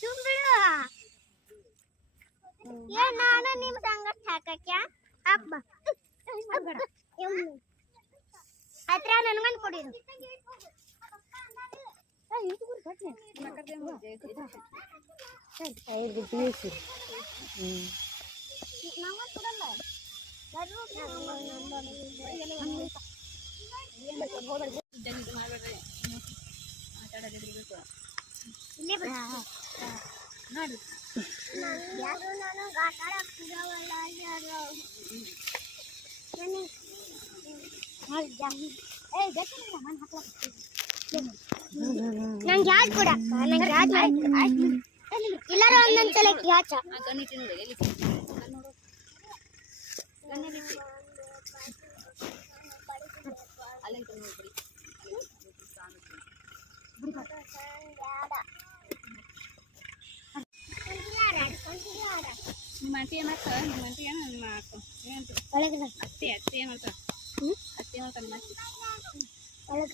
ತುಂಬಿಡು ಏ ನಾನು ನಿಮ್ಮ ಸಂಗಟ ಹಾಕಕ್ಯಾ ಅಪ್ಪ ಹತ್ರ ನನಗೊಂದು ಕೊಡಿರು ನಂಗೆ ಯಾರು ಕೊಡಕ್ಕ ನಂಗೆ ಯಾರು ಎಲ್ಲರೂ ಒಂದೊಂದ್ಸಲ ಯಾಚ ಮಂಟಿ ಏನಾಗ್ತದೆ ಮಂಟಿ ಏನು ಮಾತು ಏನಂತ ಅತ್ತೆ ಅತ್ತೆ ಮಾಡ್ತಾರೆ ಅತ್ತೆ ಮಾಡ್ತಾರೆ ಮತ್ತೆ ಒಳಗೆ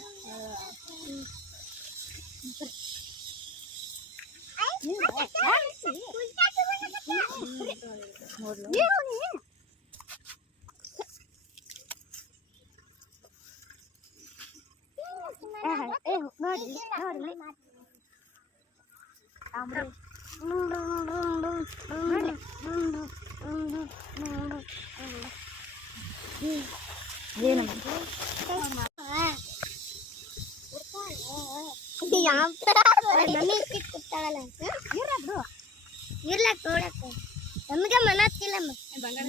ಇರ್ಲಕ್ ನೋಡಕ್ಕ ನಮಗೆ ಮನತ್ತಿಲ್ಲ ಬಂಗಾರ